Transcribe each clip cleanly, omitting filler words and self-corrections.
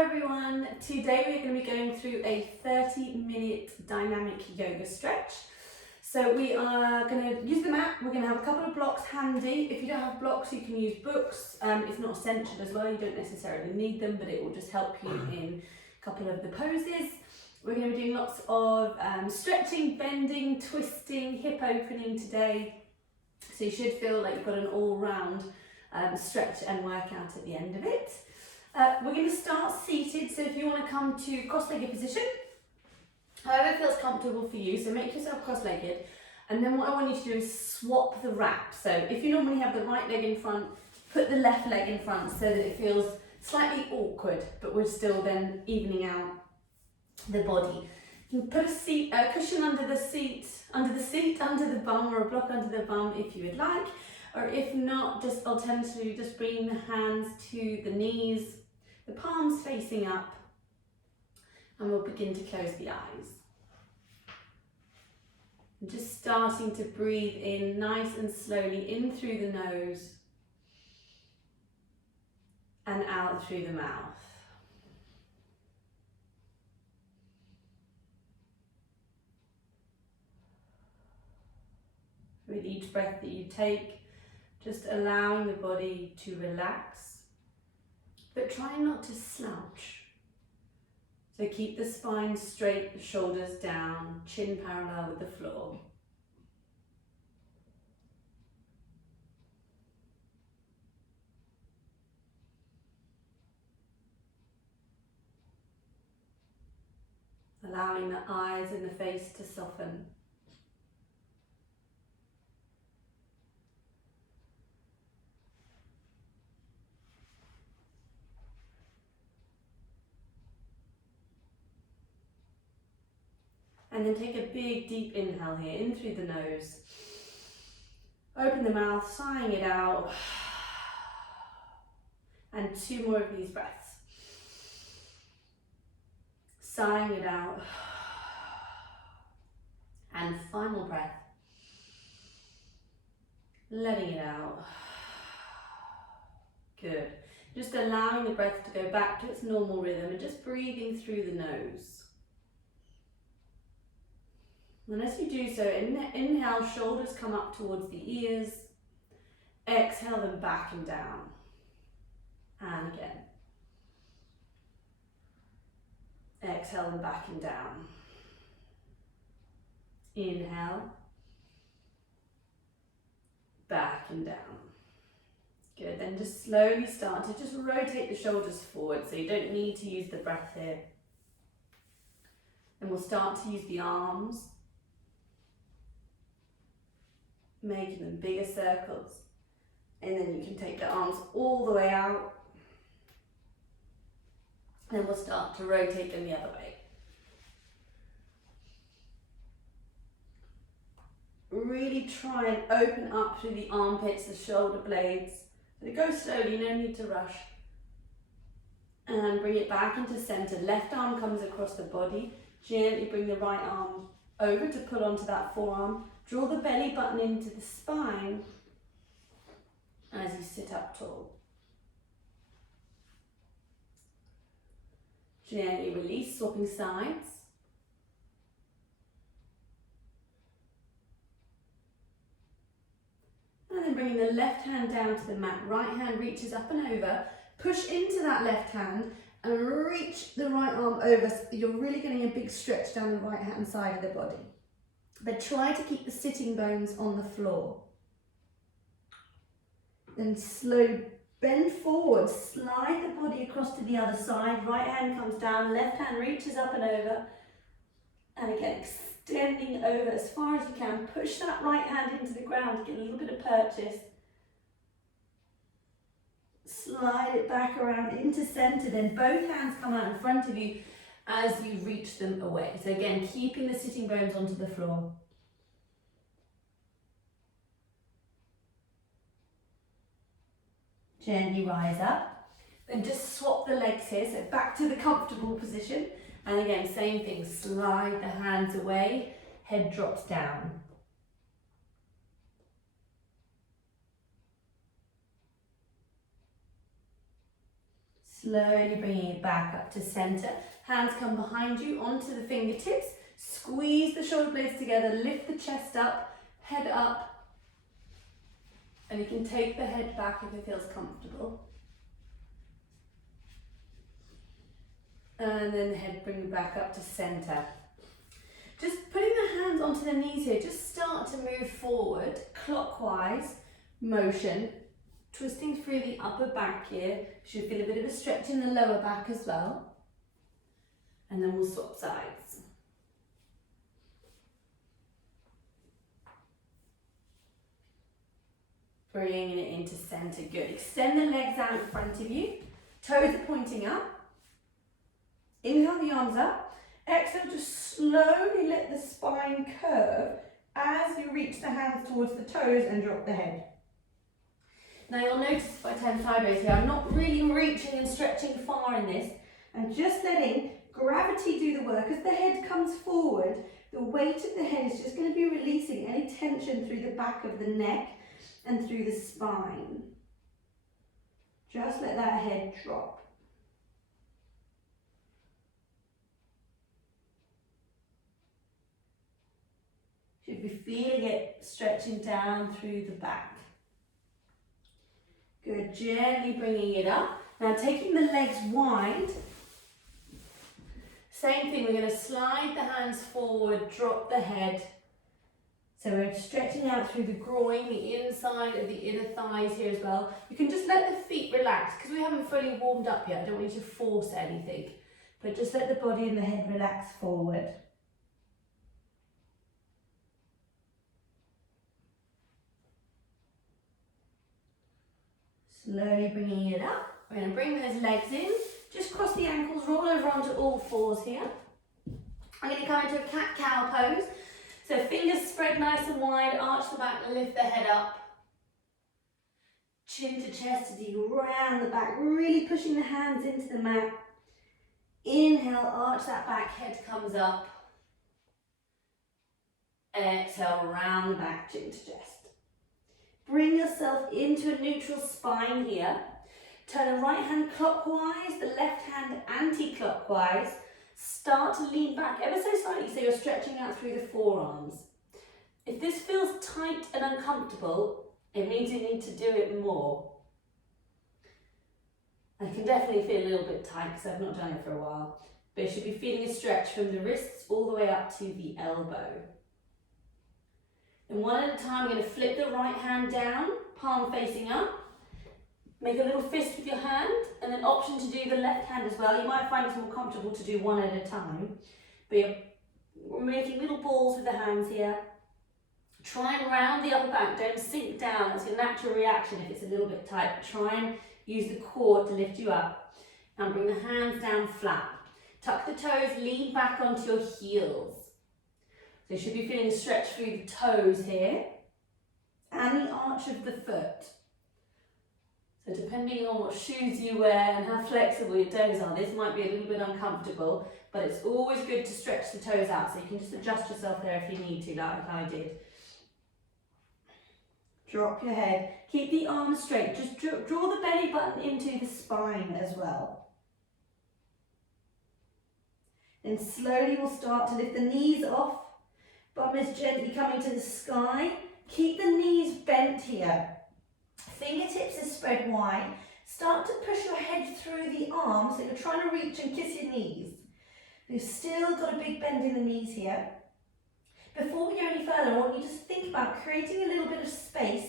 Hello everyone, today we're going to be going through a 30-minute dynamic yoga stretch. So we are going to use the mat, we're going to have a couple of blocks handy. If you don't have blocks you can use books, it's not essential as well, you don't necessarily need them, but it will just help you in a couple of the poses. We're going to be doing lots of stretching, bending, twisting, hip opening today. So you should feel like you've got an all-round stretch and workout at the end of it. We're going to start seated, so if you want to come to cross-legged position, however feels comfortable for you, so make yourself cross-legged, and then what I want you to do is swap the wrap. So if you normally have the right leg in front, put the left leg in front so that it feels slightly awkward, but we're still then evening out the body. You can put a cushion under the seat, under the bum, or a block under the bum if you would like, or if not, just alternatively just bring the hands to the knees, the palms facing up, and we'll begin to close the eyes. And just starting to breathe in nice and slowly in through the nose and out through the mouth. With each breath that you take, just allowing the body to relax, but try not to slouch. So keep the spine straight, the shoulders down, chin parallel with the floor. Allowing the eyes and the face to soften. And then take a big deep inhale here, in through the nose. Open the mouth, sighing it out. And 2 more of these breaths. Sighing it out. And final breath. Letting it out. Good. Just allowing the breath to go back to its normal rhythm and just breathing through the nose. And as you do so, inhale, shoulders come up towards the ears. Exhale them back and down. And again. Exhale them back and down. Inhale. Back and down. Good, then just slowly start to just rotate the shoulders forward, so you don't need to use the breath here. And we'll start to use the arms, making them bigger circles, and then you can take the arms all the way out, and we'll start to rotate them the other way. Really try and open up through the armpits, the shoulder blades. So go slowly, no need to rush. And bring it back into center. Left arm comes across the body. Gently bring the right arm over to pull onto that forearm. Draw the belly button into the spine as you sit up tall. Gently release, swapping sides. And then bringing the left hand down to the mat. Right hand reaches up and over. Push into that left hand and reach the right arm over. So you're really getting a big stretch down the right hand side of the body. But try to keep the sitting bones on the floor. Then slowly bend forward, slide the body across to the other side. Right hand comes down, left hand reaches up and over. And again, extending over as far as you can. Push that right hand into the ground to get a little bit of purchase. Slide it back around into center, then both hands come out in front of you as you reach them away. So again, keeping the sitting bones onto the floor. Gently rise up. Then just swap the legs here, so back to the comfortable position. And again, same thing, slide the hands away, head drops down. Slowly bringing it back up to center. Hands come behind you onto the fingertips. Squeeze the shoulder blades together, lift the chest up, head up. And you can take the head back if it feels comfortable. And then the head bring it back up to center. Just putting the hands onto the knees here, just start to move forward, clockwise motion, twisting through the upper back here. Should feel a bit of a stretch in the lower back as well. And then we'll swap sides. Bringing it into center, good. Extend the legs out in front of you, toes are pointing up. Inhale the arms up. Exhale, just slowly let the spine curve as you reach the hands towards the toes and drop the head. Now you'll notice if I turn sideways here, I'm not really reaching and stretching far in this. I'm just letting gravity do the work. As the head comes forward, the weight of the head is just going to be releasing any tension through the back of the neck and through the spine. Just let that head drop. Should be feeling it stretching down through the back. Good, gently bringing it up. Now taking the legs wide. Same thing, we're going to slide the hands forward, drop the head. So we're stretching out through the groin, the inside of the inner thighs here as well. You can just let the feet relax because we haven't fully warmed up yet. I don't want you to force anything, but just let the body and the head relax forward. Slowly bringing it up. We're going to bring those legs in. Just cross the ankles, roll over onto all fours here. I'm going to come into a cat-cow pose. So fingers spread nice and wide, arch the back, lift the head up. Chin to chest as you round the back, really pushing the hands into the mat. Inhale, arch that back, head comes up. Exhale, round the back, chin to chest. Bring yourself into a neutral spine here. Turn the right hand clockwise, the left hand anti-clockwise. Start to lean back ever so slightly so you're stretching out through the forearms. If this feels tight and uncomfortable, it means you need to do it more. I can definitely feel a little bit tight because I've not done it for a while, but you should be feeling a stretch from the wrists all the way up to the elbow. And one at a time, I'm going to flip the right hand down, palm facing up. Make a little fist with your hand, and then option to do the left hand as well. You might find it's more comfortable to do one at a time, but we're making little balls with the hands here. Try and round the upper back, don't sink down. That's your natural reaction if it's a little bit tight. Try and use the core to lift you up. And bring the hands down flat. Tuck the toes, lean back onto your heels. So you should be feeling a stretch through the toes here, and the arch of the foot. So depending on what shoes you wear and how flexible your toes are, this might be a little bit uncomfortable, but it's always good to stretch the toes out, so you can just adjust yourself there if you need to, like I did. Drop your head, keep the arms straight, just draw the belly button into the spine as well. Then slowly we'll start to lift the knees off, bum is gently coming to the sky, keep the knees bent here. Fingertips are spread wide. Start to push your head through the arms, so you're trying to reach and kiss your knees. You've still got a big bend in the knees here. Before we go any further, I want you to think about creating a little bit of space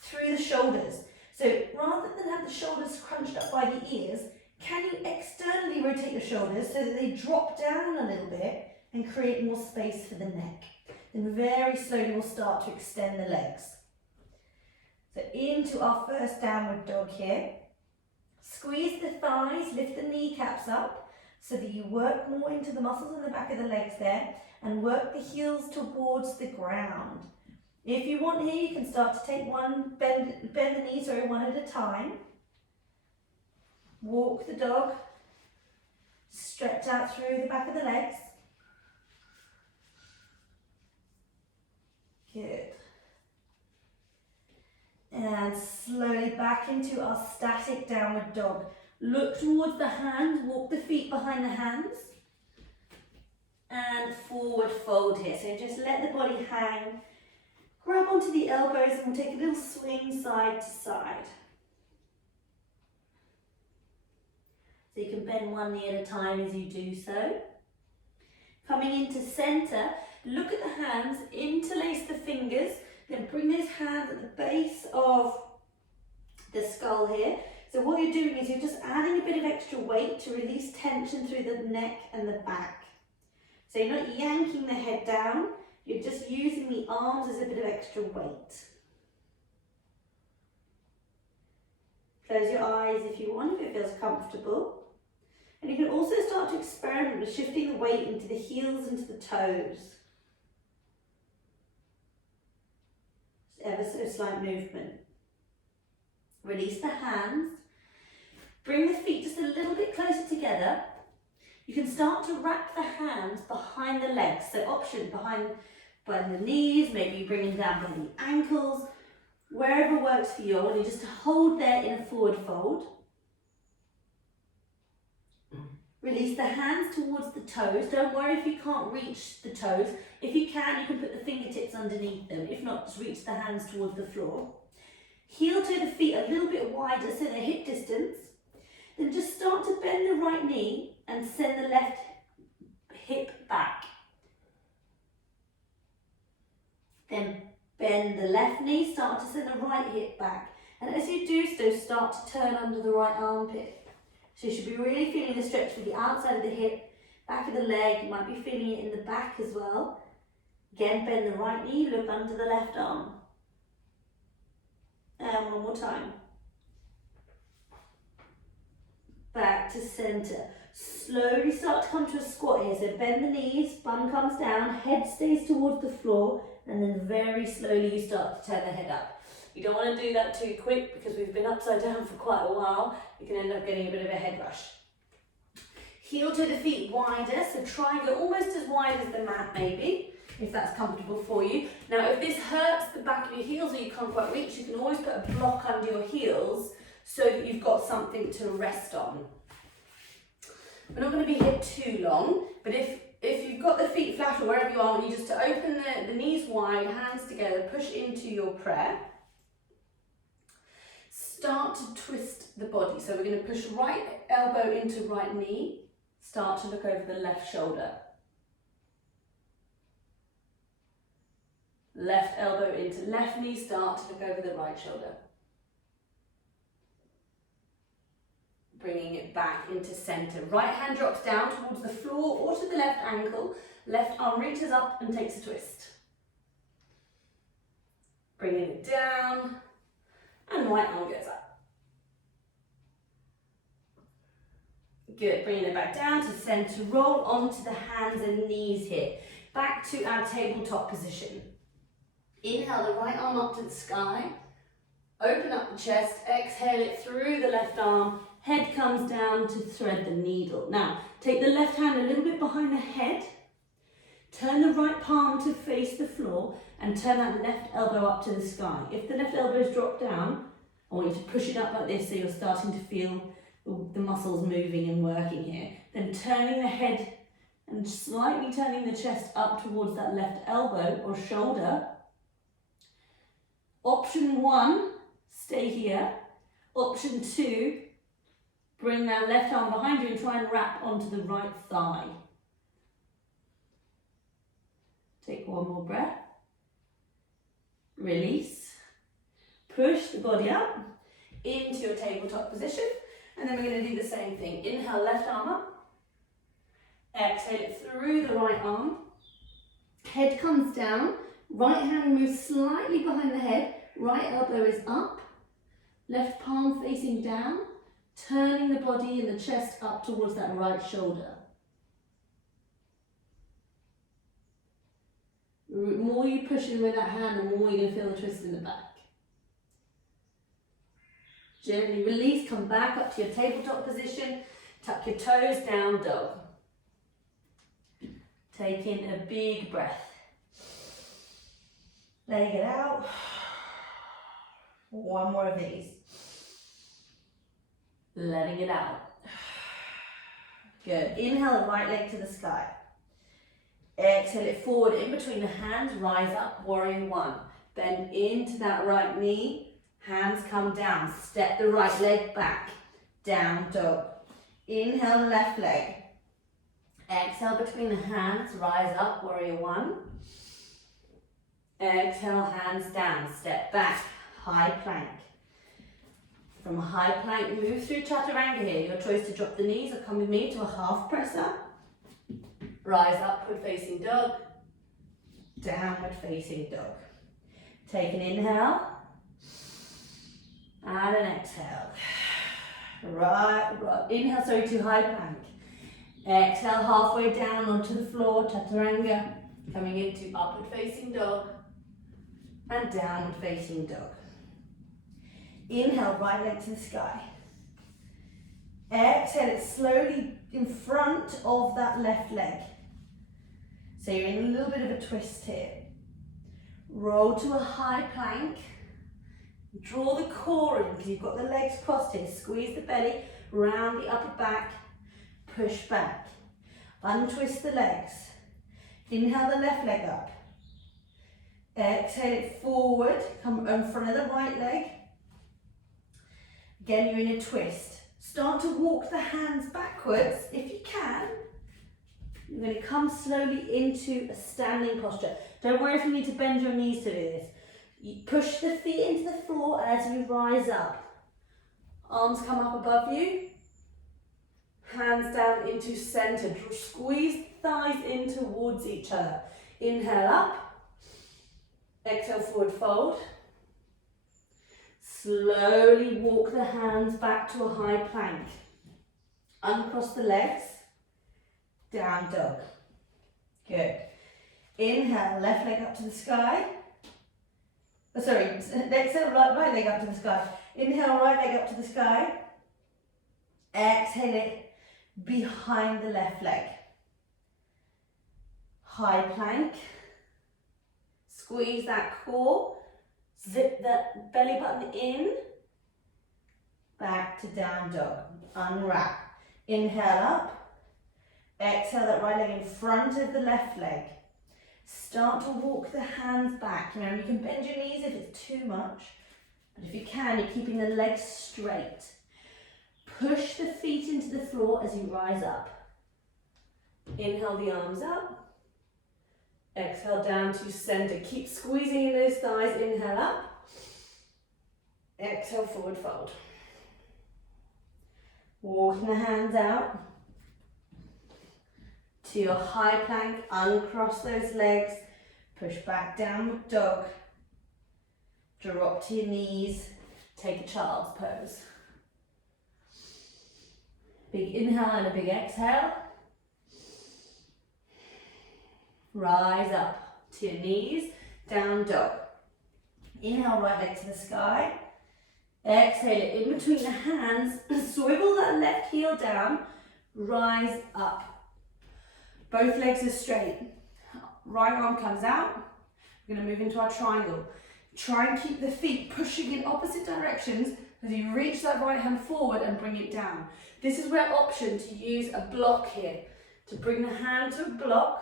through the shoulders. So rather than have the shoulders crunched up by the ears, can you externally rotate your shoulders so that they drop down a little bit and create more space for the neck? Then very slowly we'll start to extend the legs. So into our first downward dog here. Squeeze the thighs, lift the kneecaps up so that you work more into the muscles in the back of the legs there and work the heels towards the ground. If you want here, you can start to take bend the knees one at a time. Walk the dog, stretch out through the back of the legs. Good. And slowly back into our static downward dog. Look towards the hands, walk the feet behind the hands. And forward fold here. So just let the body hang. Grab onto the elbows and we'll take a little swing side to side. So you can bend one knee at a time as you do so. Coming into center, look at the hands, interlace the fingers, then bring those hands at the base of the skull here. So what you're doing is you're just adding a bit of extra weight to release tension through the neck and the back. So you're not yanking the head down, you're just using the arms as a bit of extra weight. Close your eyes if you want, if it feels comfortable. And you can also start to experiment with shifting the weight into the heels and to the toes. Just ever so slight movement. Release the hands. Bring the feet just a little bit closer together. You can start to wrap the hands behind the legs. So option behind the knees, maybe you bring them down behind the ankles, wherever works for you. I want you just to hold there in a forward fold. Release the hands towards the toes. Don't worry if you can't reach the toes. If you can put the fingertips underneath them. If not, just reach the hands towards the floor. Heel toe the feet a little bit wider so they're hip distance. Then just start to bend the right knee and send the left hip back. Then bend the left knee, start to send the right hip back. And as you do so, start to turn under the right armpit. So you should be really feeling the stretch through the outside of the hip, back of the leg. You might be feeling it in the back as well. Again, bend the right knee, look under the left arm. And one more time. Back to center. Slowly start to come to a squat here. So bend the knees, bum comes down, head stays towards the floor, and then very slowly you start to turn the head up. You don't want to do that too quick because we've been upside down for quite a while. You can end up getting a bit of a head rush. Heel to the feet wider, so try and go almost as wide as the mat maybe, if that's comfortable for you. Now if this hurts the back of your heels or you can't quite reach, you can always put a block under your heels so that you've got something to rest on. We're not going to be here too long, but if you've got the feet flat or wherever you are, I want you just to open the knees wide, hands together, push into your prayer. Start to twist the body. So we're going to push right elbow into right knee. Start to look over the left shoulder. Left elbow into left knee. Start to look over the right shoulder. Bringing it back into center. Right hand drops down towards the floor or to the left ankle. Left arm reaches up and takes a twist. Bringing it down. And right arm goes up. Good, bringing it back down to center. Roll onto the hands and knees here. Back to our tabletop position. Inhale the right arm up to the sky. Open up the chest. Exhale it through the left arm. Head comes down to thread the needle. Now, take the left hand a little bit behind the head. Turn the right palm to face the floor and turn that left elbow up to the sky. If the left elbow is dropped down, I want you to push it up like this so you're starting to feel the muscles moving and working here. Then turning the head and slightly turning the chest up towards that left elbow or shoulder. Option 1, stay here. Option 2, bring that left arm behind you and try and wrap onto the right thigh. Take one more breath. Release. Push the body up into your tabletop position. And then we're going to do the same thing. Inhale, left arm up. Exhale it through the right arm. Head comes down. Right hand moves slightly behind the head. Right elbow is up. Left palm facing down. Turning the body and the chest up towards that right shoulder. The more you push in with that hand, the more you're going to feel the twist in the back. Gently release, come back up to your tabletop position. Tuck your toes, down dog. Take in a big breath. Letting it out. One more of these. letting it out. Good. Inhale the right leg to the sky. Exhale it forward in between the hands, rise up, warrior one. Bend into that right knee, hands come down, step the right leg back, down dog. Inhale left leg. Exhale between the hands, rise up, warrior one. Exhale, hands down, step back, high plank. From high plank, move through chaturanga here. Your choice to drop the knees or come with me to a half press up. Rise upward facing dog, downward facing dog. Take an inhale and an exhale. Right, inhale, to high plank. Exhale, halfway down onto the floor, chaturanga. Coming into upward facing dog and downward facing dog. Inhale, right leg to the sky. Exhale it slowly in front of that left leg. So you're in a little bit of a twist here. Roll to a high plank. Draw the core in because you've got the legs crossed here. Squeeze the belly, round the upper back, push back. Untwist the legs. Inhale the left leg up. Exhale it forward, come in front of the right leg. Again, you're in a twist. Start to walk the hands backwards if you can. You're going to come slowly into a standing posture. Don't worry if you need to bend your knees to do this. You push the feet into the floor as you rise up. Arms come up above you. Hands down into center. Squeeze thighs in towards each other. Inhale up. Exhale, forward fold. Slowly walk the hands back to a high plank. Uncross the legs. Down dog. Good. Inhale, left leg up to the sky. Exhale, right leg up to the sky. Inhale, right leg up to the sky. Exhale it behind the left leg. High plank. Squeeze that core. Zip that belly button in. Back to down dog. Unwrap. Inhale up. Exhale that right leg in front of the left leg. Start to walk the hands back. Remember, you can bend your knees if it's too much. But if you can, you're keeping the legs straight. Push the feet into the floor as you rise up. Inhale the arms up. Exhale down to center. Keep squeezing in those thighs. Inhale up. Exhale, forward fold. Walking the hands out to your high plank. Uncross those legs. Push back, downward dog. Drop to your knees. Take a child's pose. Big inhale and a big exhale. Rise up to your knees, down dog. Inhale, right leg to the sky. Exhale it in between the hands. Swivel that left heel down. Rise up. Both legs are straight. Right arm comes out. We're going to move into our triangle. Try and keep the feet pushing in opposite directions as you reach that right hand forward and bring it down. This is where option to use a block here. To bring the hand to a block.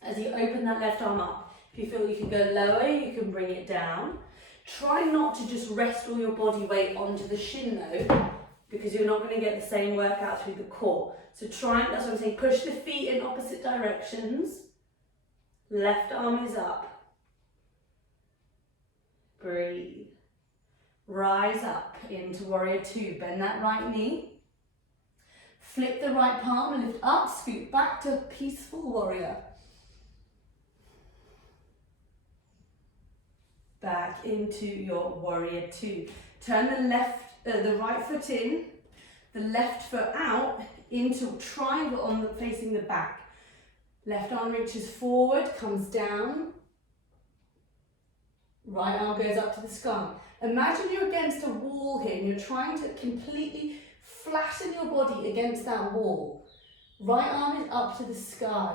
As you open that left arm up, if you feel you can go lower, you can bring it down. Try not to just rest all your body weight onto the shin though, because you're not going to get the same workout through the core. So that's what I'm saying, push the feet in opposite directions. Left arm is up. Breathe. Rise up into warrior two. Bend that right knee. Flip the right palm, lift up, scoot back to peaceful warrior. Back into your warrior two. Turn the right foot in, the left foot out into triangle facing the back. Left arm reaches forward, comes down. Right arm goes up to the sky. Imagine you're against a wall here and you're trying to completely flatten your body against that wall. Right arm is up to the sky.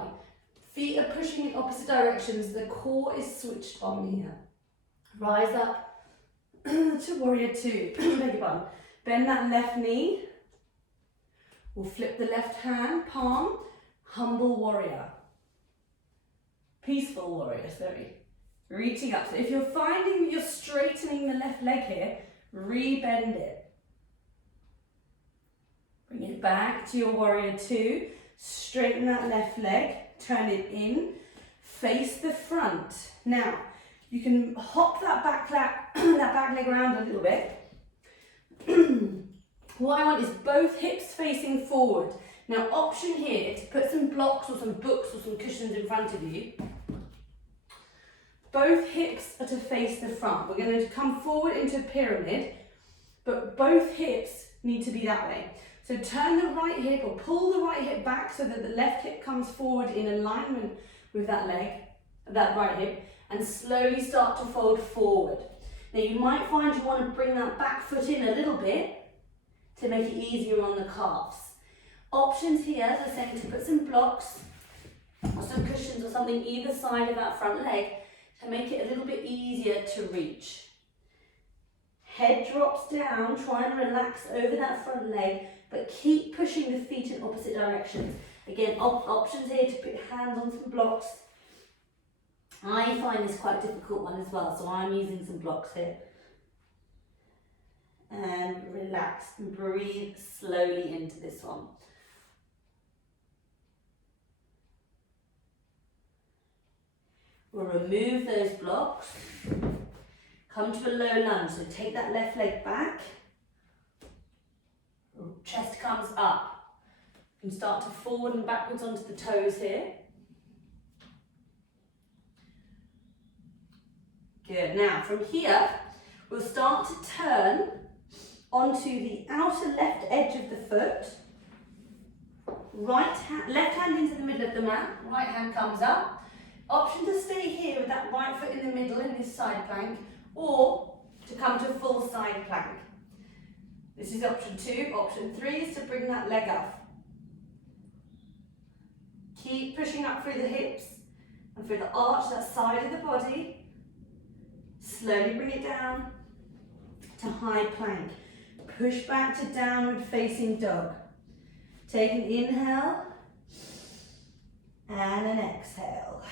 Feet are pushing in opposite directions. The core is switched on here. Rise up to warrior two. Beg your pardon. Bend that left knee. We'll flip the left hand, palm, humble warrior. Peaceful warrior, sorry. Reaching up. So if you're finding that you're straightening the left leg here, re-bend it. Bring it back to your warrior two. Straighten that left leg, turn it in, face the front. Now, you can hop that back leg around a little bit. What I want is both hips facing forward. Now, option here to put some blocks or some books or some cushions in front of you. Both hips are to face the front. We're going to come forward into a pyramid, but both hips need to be that way. So turn the right hip or pull the right hip back so that the left hip comes forward in alignment with that leg, that right hip, and slowly start to fold forward. Now you might find you want to bring that back foot in a little bit to make it easier on the calves. Options here, as I said, to put some blocks or some cushions or something either side of that front leg to make it a little bit easier to reach. Head drops down, try and relax over that front leg, but keep pushing the feet in opposite directions. Again, options here to put hands on some blocks. I find this quite a difficult one as well, so I'm using some blocks here. And relax and breathe slowly into this one. We'll remove those blocks. Come to a low lunge, so take that left leg back. Chest comes up. You can start to forward and backwards onto the toes here. Good. Now from here, we'll start to turn onto the outer left edge of the foot. Left hand into the middle of the mat. Right hand comes up. Option to stay here with that right foot in the middle in this side plank, or to come to a full side plank. This is option 2. Option 3 is to bring that leg up. Keep pushing up through the hips and through the arch, that side of the body. Slowly bring it down to high plank. Push back to downward facing dog. Take an inhale and an exhale.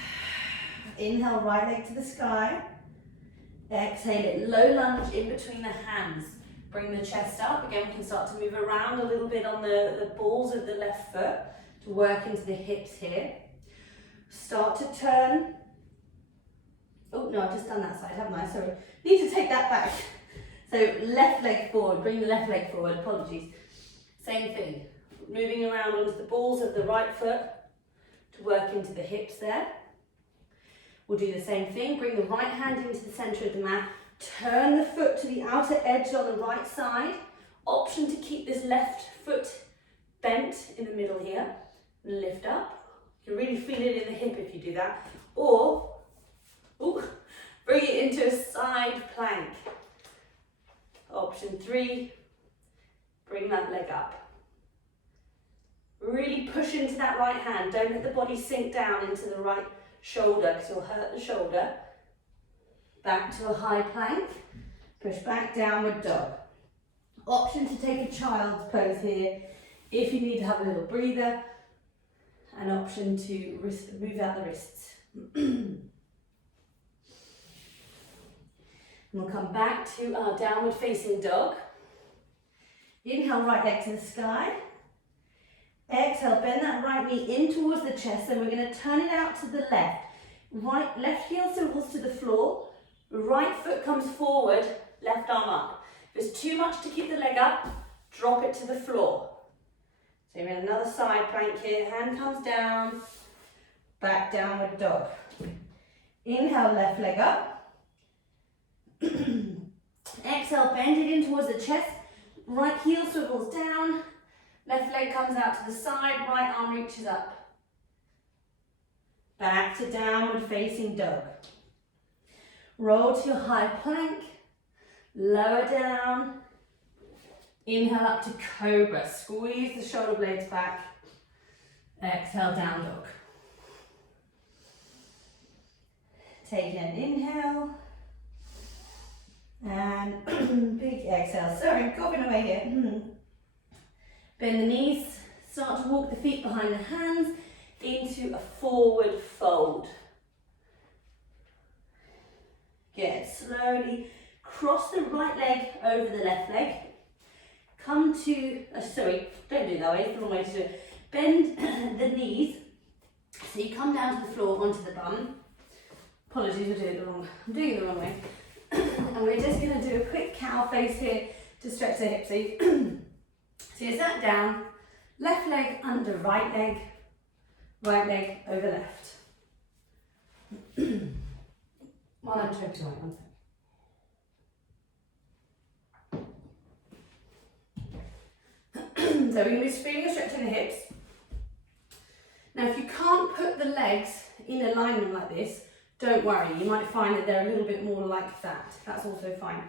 Inhale, right leg to the sky. Exhale it, low lunge in between the hands. Bring the chest up. Again, we can start to move around a little bit on the balls of the left foot to work into the hips here. Start to turn. Oh no, I've just done that side, haven't I? Sorry. Need to take that back. So left leg forward, bring the left leg forward, apologies. Same thing, moving around onto the balls of the right foot to work into the hips there. We'll do the same thing, bring the right hand into the centre of the mat, turn the foot to the outer edge on the right side. Option to keep this left foot bent in the middle here, lift up. You can really feel it in the hip if you do that. Or, bring it into a side plank. Option 3, bring that leg up. Really push into that right hand. Don't let the body sink down into the right shoulder because you'll hurt the shoulder. Back to a high plank. Push back, downward dog. Option to take a child's pose here if you need to have a little breather. An option to move out the wrists. And we'll come back to our downward facing dog. Inhale, right leg to the sky. Exhale, bend that right knee in towards the chest, and we're going to turn it out to the left. Left heel swivels to the floor. Right foot comes forward, left arm up. If it's too much to keep the leg up, drop it to the floor. So you're in another side plank here. Hand comes down, back downward dog. Inhale, left leg up. Exhale, bend it in towards the chest. Right heel swivels down. Left leg comes out to the side. Right arm reaches up. Back to downward facing dog. Roll to your high plank. Lower down. Inhale up to cobra. Squeeze the shoulder blades back. Exhale, down dog. Take an inhale. And big exhale. Sorry, I'm coughing away here. Bend the knees. Start to walk the feet behind the hands into a forward fold. Good. Slowly cross the right leg over the left leg. Come to, sorry, don't do it that way, it's the wrong way to do it. Bend the knees, so you come down to the floor onto the bum. Apologies, I'm doing it the wrong way. And we're just going to do a quick cow face here to stretch the hips. So you sat down, left leg under right leg over left. While I'm trying to one second. So we're going to be feeling a stretch in the hips. Now if you can't put the legs in alignment like this, don't worry, you might find that they're a little bit more like that. That's also fine.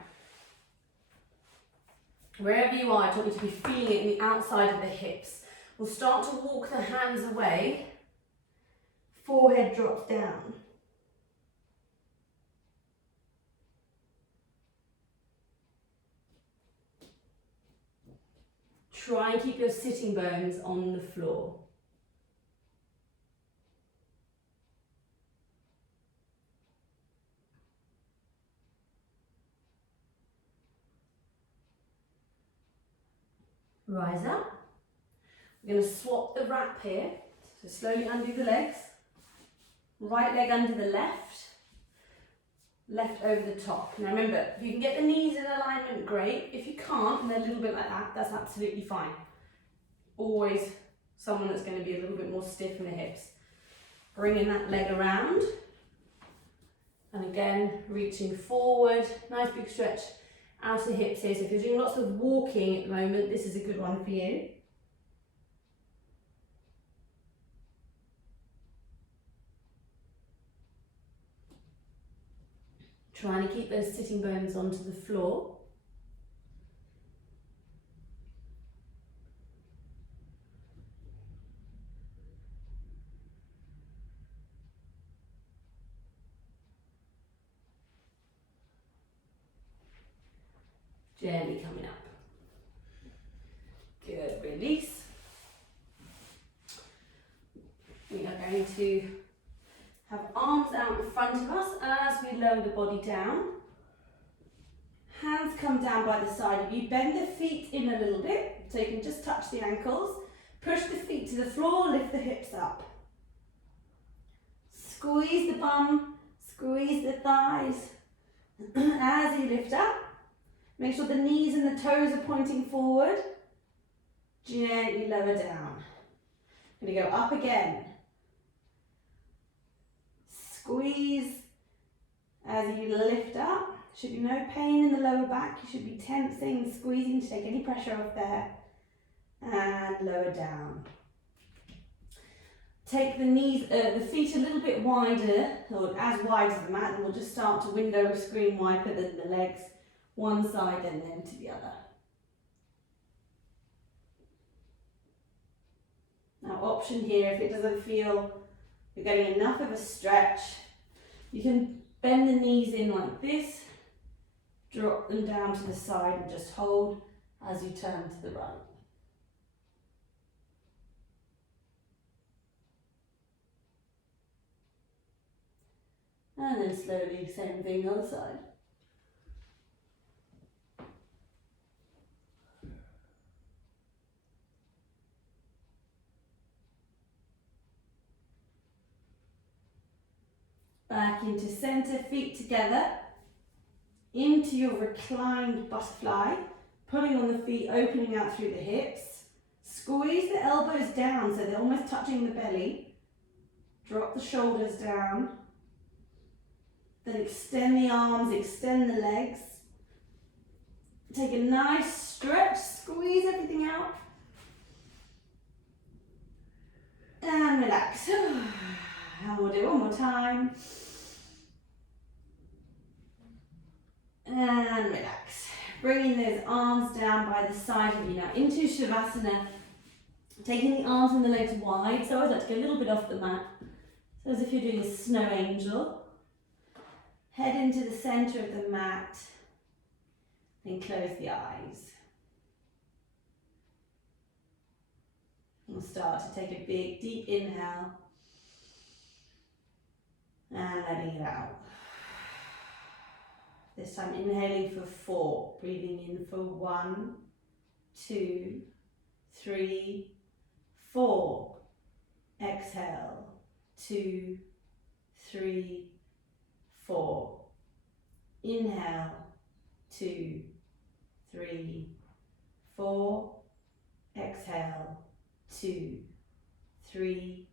Wherever you are, I want you to be feeling it in the outside of the hips. We'll start to walk the hands away. Forehead drops down. Try and keep your sitting bones on the floor. Rise up. We're going to swap the wrap here. So slowly undo the legs. Right leg under the left. Left over the top. Now remember, if you can get the knees in alignment, great. If you can't, and they're a little bit like that, that's absolutely fine. Always someone that's going to be a little bit more stiff in the hips. Bringing that leg around. And again, reaching forward. Nice big stretch out of the hips here. So if you're doing lots of walking at the moment, this is a good one for you. Trying to keep those sitting bones onto the floor. Gently coming up. Good, release. We are going to have arms out in front of us as we lower the body down. Hands come down by the side of you. Bend the feet in a little bit so you can just touch the ankles. Push the feet to the floor, lift the hips up. Squeeze the bum, squeeze the thighs. As you lift up, make sure the knees and the toes are pointing forward. Gently lower down. I'm going to go up again. Squeeze as you lift up. Should be no pain in the lower back. You should be tensing, squeezing to take any pressure off there. And lower down. Take the knees, the feet a little bit wider, or as wide as the mat, and we'll just start to window screen wiper the legs one side and then to the other. Now option here, if it doesn't feel you're getting enough of a stretch, you can bend the knees in like this, drop them down to the side and just hold as you turn to the right. And then slowly, same thing on the other side. Back into center, feet together, into your reclined butterfly, pulling on the feet, opening out through the hips. Squeeze the elbows down so they're almost touching the belly. Drop the shoulders down. Then extend the arms, extend the legs. Take a nice stretch, squeeze everything out. And relax. And we'll do one more time. And relax. Bringing those arms down by the side of you now into Shavasana. Taking the arms and the legs wide. So I always like to go a little bit off the mat. So as if you're doing a snow angel. Head into the center of the mat. Then close the eyes. And start to take a big, deep inhale. And letting it out. This time inhaling for 4, breathing in for 1, 2, 3, 4. Exhale, 2, 3, 4. Inhale, 2, 3, 4. Exhale, 2, 3,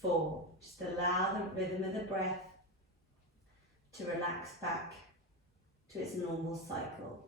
4. Just allow the rhythm of the breath to relax back to its normal cycle.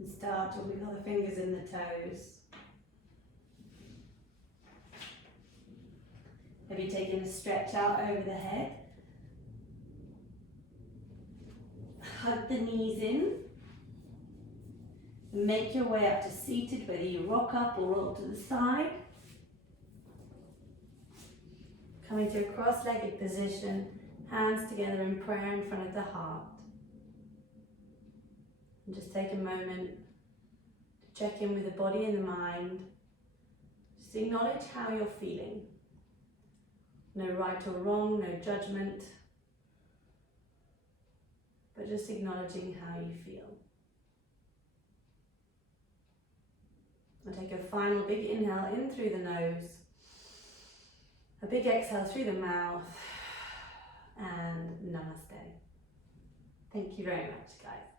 And start to wiggle the fingers and the toes. Maybe taking a stretch out over the head. Hug the knees in. Make your way up to seated, whether you rock up or roll to the side. Coming to a cross-legged position, hands together in prayer in front of the heart. And just take a moment to check in with the body and the mind. Just acknowledge how you're feeling. No right or wrong, no judgment, but just acknowledging how you feel. And take a final big inhale in through the nose, a big exhale through the mouth, and namaste. Thank you very much, guys.